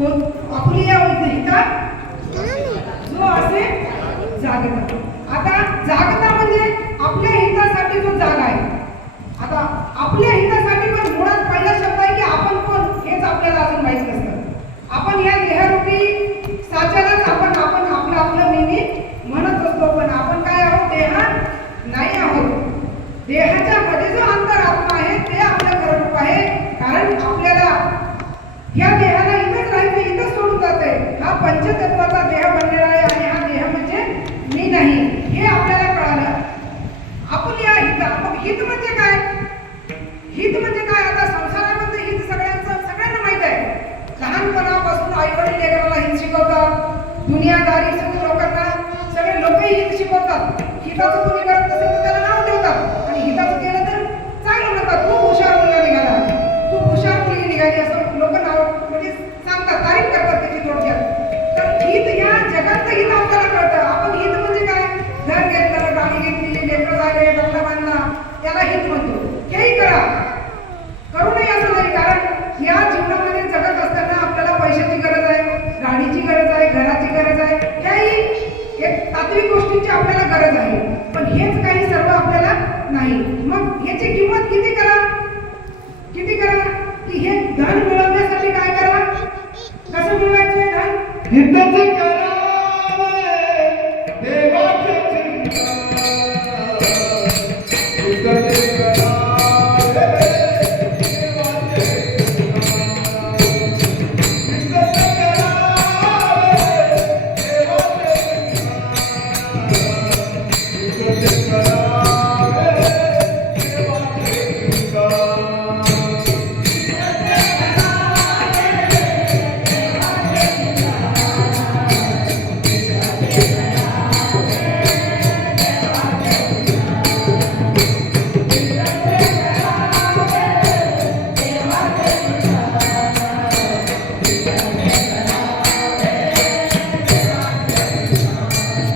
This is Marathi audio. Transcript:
को- आपली या हिता जो असे जागता. आता जागता म्हणजे आपल्या हितासाठी जो जागा आहे. आता आपल्या हितासाठी पण मुळात पहिला शब्द आहे की आपण कोण हेच आपल्याला अजून माहीत नसतं. आपण या देहरूपी साच्यालाच आपण आपण आपलं आपलं नेहमी म्हणत असतो पण आपण काय आहोत? देहा नाही आहोत. देहाच्या मध्ये जो अंतरात्मा आहे ते आपलं खरं रूप आहे कारण आपल्याला या देहाला इथंच राहायचं इथंच सोडून जाते हा पंचतत्वाचा देह बनलेला आहे आणि हा देह म्हणजे मी नाही. हे आपल्याला कळालं. आपण या हित मग हित म्हणजे काय? हित म्हणजे काय? आता संसारामध्ये हित सगळ्यांचं सगळ्यांना माहीत आहे. लहानपणापासून आई वडील लेकराला हित शिकवतात. दुनियादारी सगळे लोकांना सगळे लोकही हित शिकवतात. हिताचं कोणी करत नसेल तर त्याला नाव ठेवतात आणि हिताचं केलं तर चांगलं म्हणतात. खूप हुशार मुलगा निघाला. खूप हुशार मुलगी निघाली असं लोक नाव म्हणजे सांगतात. तारीफ करतात त्याची थोडक्यात तर हित या जगातलं हित आपल्याला कळतं आपण हित म्हणजे काय घर घेतलं गाडी घेतली लेकरं झाले बंगला बांधला त्याला हित म्हणतो. हेही करा. करू नये असं नाही कारण या जीवनामध्ये जगत असताना आपल्याला पैशाची गरज आहे गाडीची गरज आहे घराची गरज आहे. ह्याही एक तात्विक गोष्टींची आपल्याला गरज आहे. पण हेच काही सर्व आपल्याला नाही. मग याची किंमत किती करा? किती करा? की हे धन मिळवण्यासाठी काय करा? कसं मिळवायचं धन?